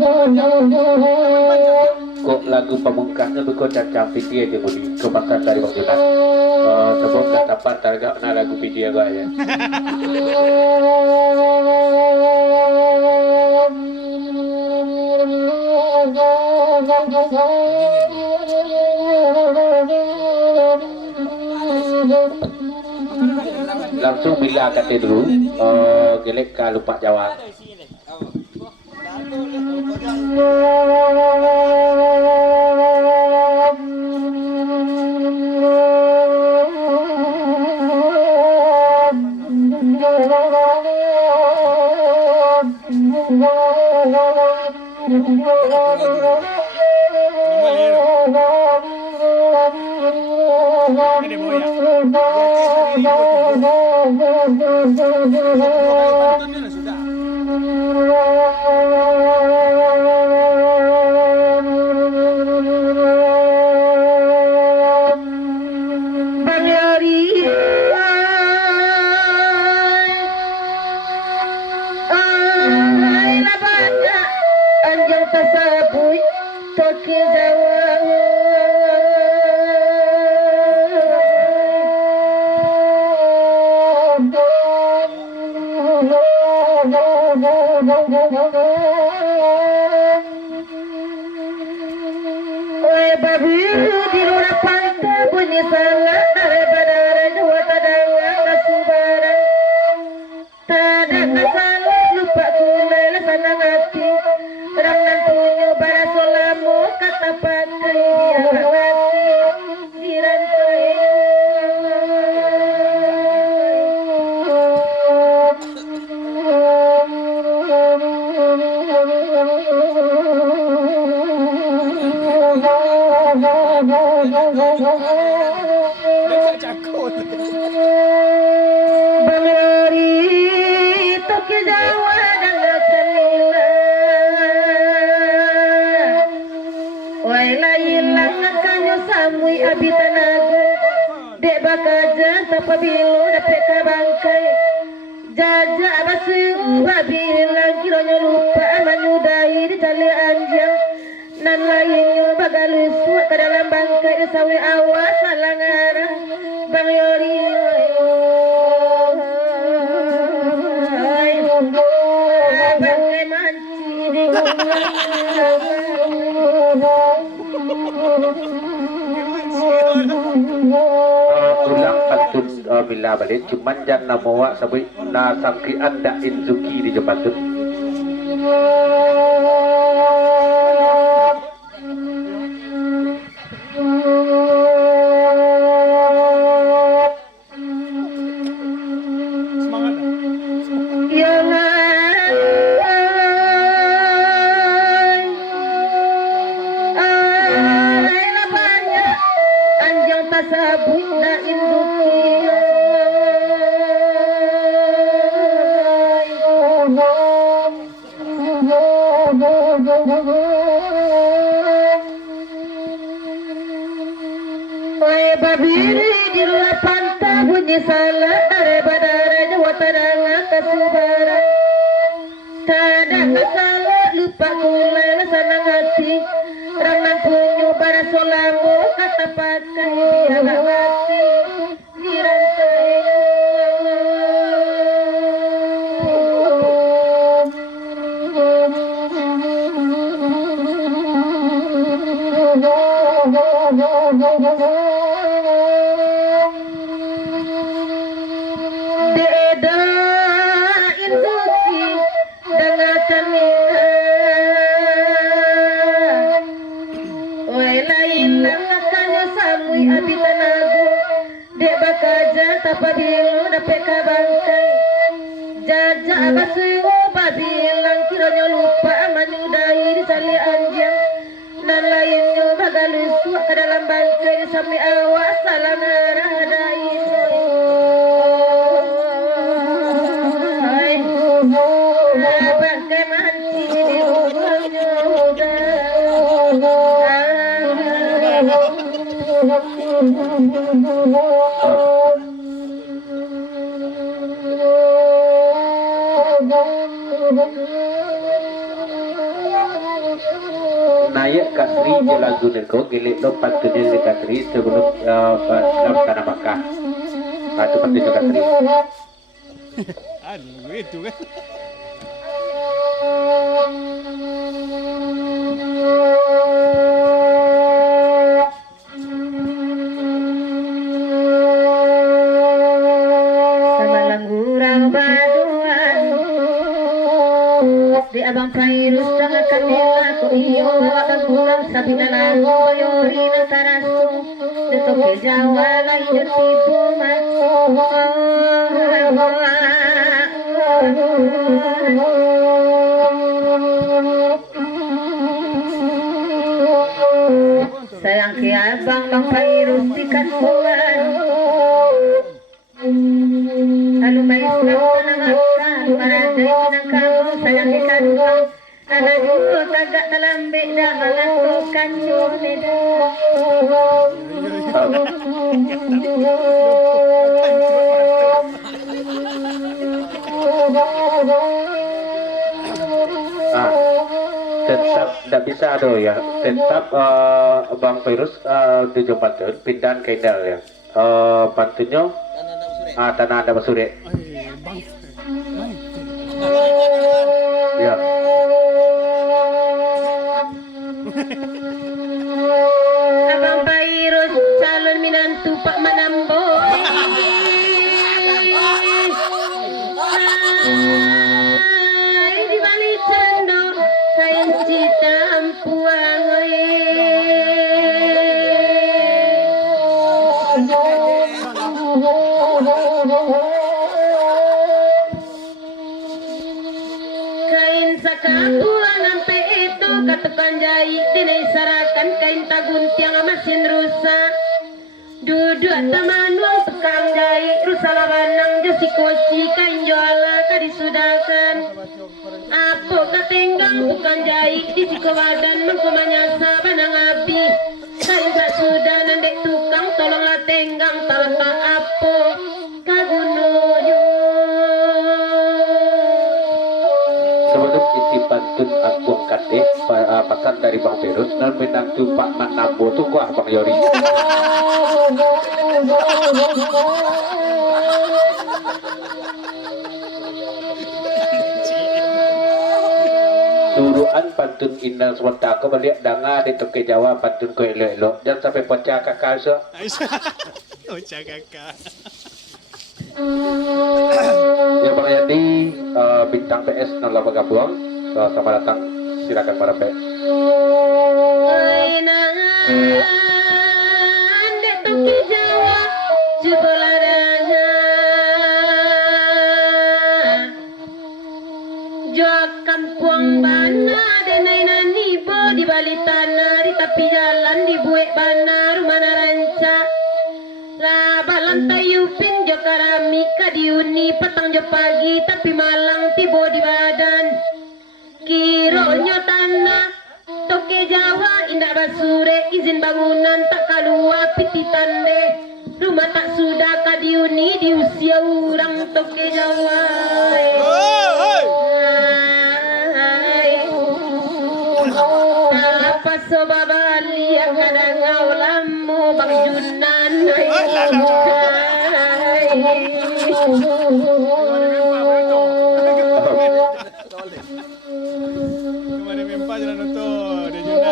Kok lagu pamungkasnya tuh kok caca video aja mau di kebanggaan dari Bang Jonas. Sebab nggak dapat targa na lagu video gue ya. Langsung bila kata dulu, gelek ke lupa Jawa. Bila balik cuman jangan bawa sampai na sangki anda inzuki di Jepang tu. naik kasri je lagu niko gilik lo pantunnya di kasri sebelum dalam tanah Makkah. Nah itu pantun kasri. Aduh itu kan. Di abang pairus sangat kanila ko iyo abang bulang sabi na lang yori na taraso dito ke Jawa lay na tipo man sayang ke abang bang pairus di kasuan lalu may islam na nangasa para day pinangkamo sayang ikan bang anak dulu tagak talambik dah mengatukan yunid Tetap tidak bisa do ya tetap Bang Virus tujuh pantun pindahan ke Indal ya pantunnya tanah anda basure ya abang Pairus calon minantu Pak Manambo di balik cendo sayang cita ampuang kain sakapuan sampai itu katukan jahit dinai sarakan kain taguntiang mesin rusak duduk teman uang tukang jahit rusak lawanang jasi koci kain juala kadisudakan apa katenggang tukang jahit di sikowadan mengkomanyasa banang api kain tak sudah nandek tukang tolonglah tenggang talata apa kagunoyo sebelum isi pantun aku angkat pesan dari Bang Virus dan menantu Pak Manambo tuh kuah Bang Yori suruhan pantun Inal Swata ke balik danga di Toke Jawa pantun ko elo-elo jangan sampai pecah kakak so Oh kakak. ya Bang Yandi bintang PS 08 Gabuang selamat datang silakan para PS Dek Toki Jawa Jubaladanya Jok kampung bana Denai nani bo di balik tanah di tepi jalan di buek bana rumah naranca Laba lantai upin jo karami kadiuni petang jo pagi tapi malang tibo di badan Kironyo tanah Toke Jawa indah basure izin bangunan tak kalua piti tande rumah tak sudah kadiuni di usia orang Toke Jawa apa sobabali yang kadang ngawlamu bang Junan Kemarin mempa jalan nonton dia Juna.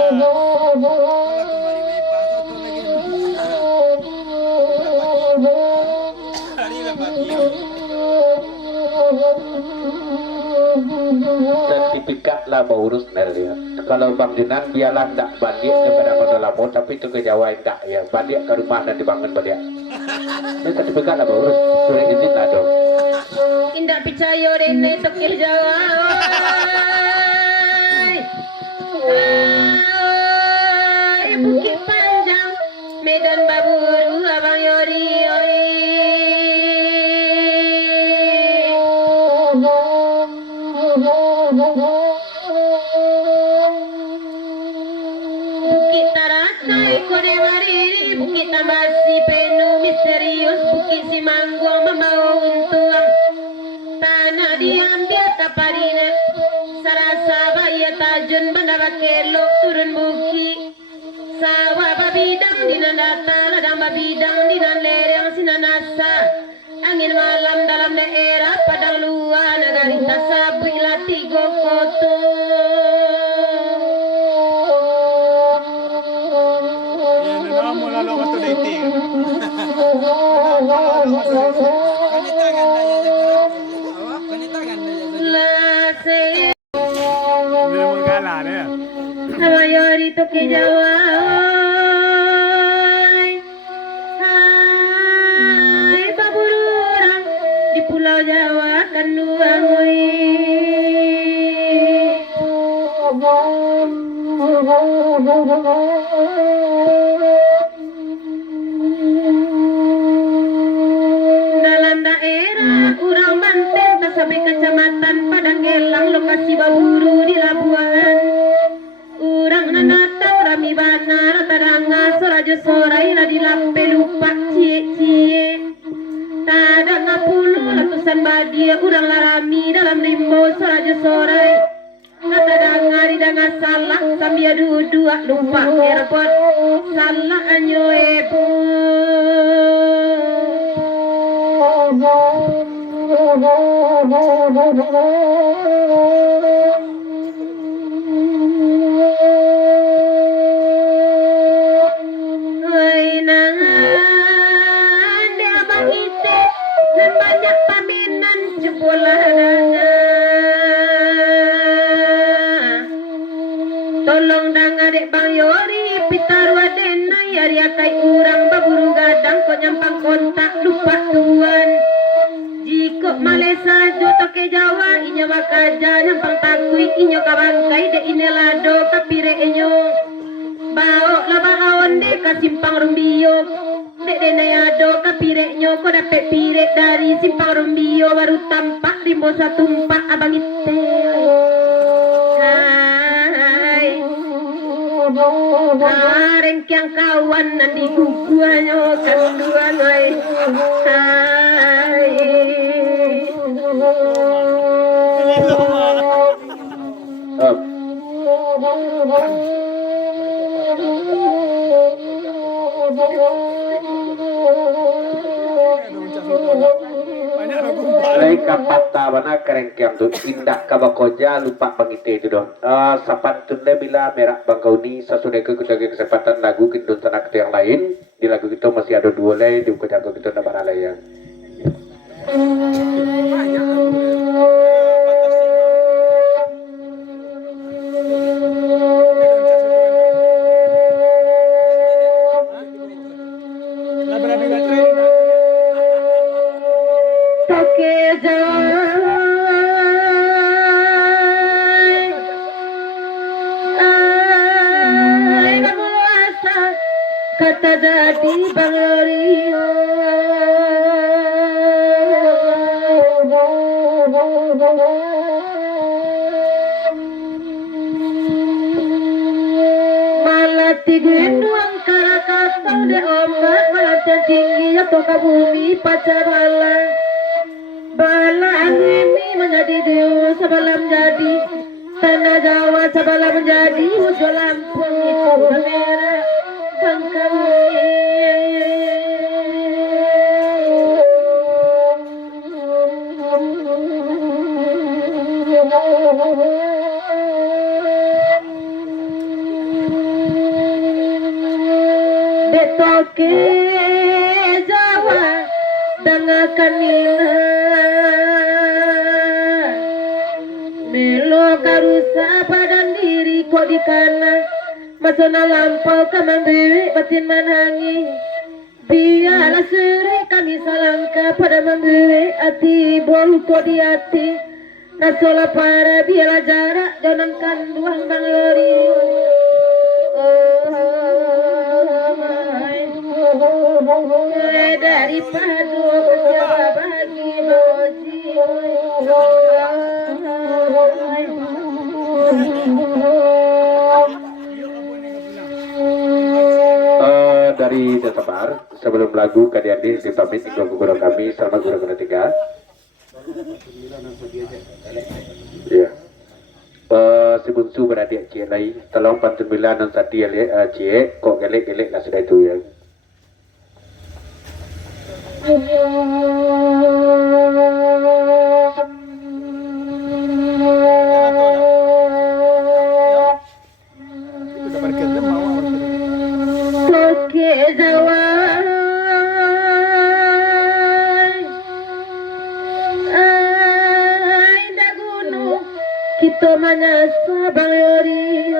sertifikat lah mau urus nel ya kalau Bang Junan biarlah tak balik kepada mana lama tapi itu ke Jawa tak ya balik ke rumah dan dibangun balik ini sertifikat lah mau urus surat izin lah dong indah picayo dene Toke Jawa Bukit Panjang Medan Baburu Abang Yori Bukit Taratai Kode Mariri Bukit Tambasi penuh misterius Bukit Simangguang membawa untuang tanah diambil kaparina Sarasa Baya Tajun Bandara Kelok turun bukit sinandata ladang babidang dinan lereng sinanasa angin malam dalam daerah padang luar negari tasabui lati gokoto Yan, ano mo lalo ka to dating. lase Hindi mo gala na. mayorito que Jawa hai babururang di pulau Jawa kan dua dalam daerah kurang Banten tak sampai kecamatan Padang Gelang lokasi baburu di Labuan urang nanatang rami banar tadanga sorajo sorai na di lampe lupa cie tada ngapulu ratusan badia urang larami dalam limbo sorajo sorai na tadanga di danga salah sambil dua lupa airport salah anyo ebu Hai nangan dia bangite dan banyak paminan jebolanana tolong dang adek bang Yori pitarwa dena yari akai urang baburu gadang kok nyampang kontak lupa tuan jiko Malaysia joto ke Jawa inya wakaja nyampang takui inyo kabangkai de inelado kapire enyo bao laba aonde ka simpang rumbio dek denayado kapire nyo ko dapet pire dari simpang rumbio baru tampak rimbo satumpak abang ite hai areng kiang kawan nanti guguanyo kanduan hai hai Banyak aku gumpal. Lai kapat tabana kerengkiam tu indak kabakoja lupa pangite itu dong. Sapantun le bila merak bangkau ni sesudah ke kita kesempatan lagu kindun tanah yang lain di lagu kita masih ada dua lay di buku jago kita nama lay ya. Toke Jawa ai kamu asa kata jadi Bang Lorio malah tigundung karakata de ombak malah tinggi atau ke bumi pacaran bala ini menjadi dewa sebelum jadi tanah Jawa sebelum menjadi ujung Lampung itu merah Detoke Jawa dengarkan melo karusa badan diri kok di kana masana lampau kamang dewi batin manangi biarlah seri kami salangka pada membewe hati bolu kok di hati nasola para biarlah jarak jangan kanduang Bang Lori daripada berjawa bagi boji Dari Desember sebelum lagu kadiandi dipamit tinggal guru kami sama guru ketiga. Ya. Si bungsu beradik cie lai tolong pantun bila non sati cie kok gelek lah sudah itu ya. Udah parkirnya mau parkirnya. Toke Jawa ay daguno kita manyasa bang yori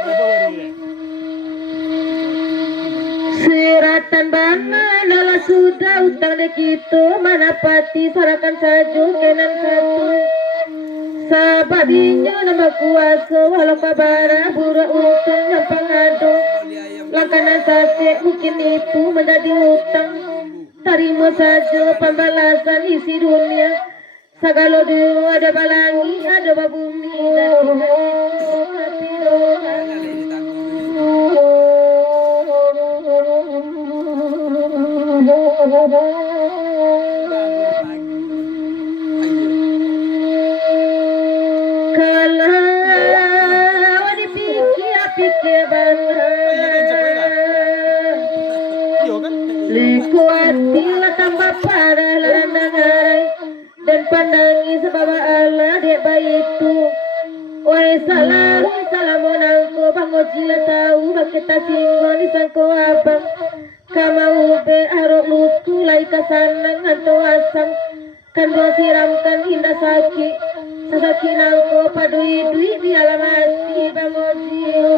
Berapa wari? Siratan bana lala sudah utang de kita manapati sarakan saju kenan satu sabadinya nama kuasa walau kabara pura untung yang pangado langkana sate mungkin itu menjadi utang terima saja pembalasan isi dunia sagalo dulu ada balangi ada babumi dan tidak itu kalau dipikir-pikir Iya kan? likuatilah tambah parah landang harai dan pandangi sebab Allah dek bayi itu wai salamun angko bango jila tahu bakita singgo ni sangko abang kama ube arok luku lai kasanang anto asam kando siramkan indah sakit sasaki nangko padui-dui di alam hati bango jio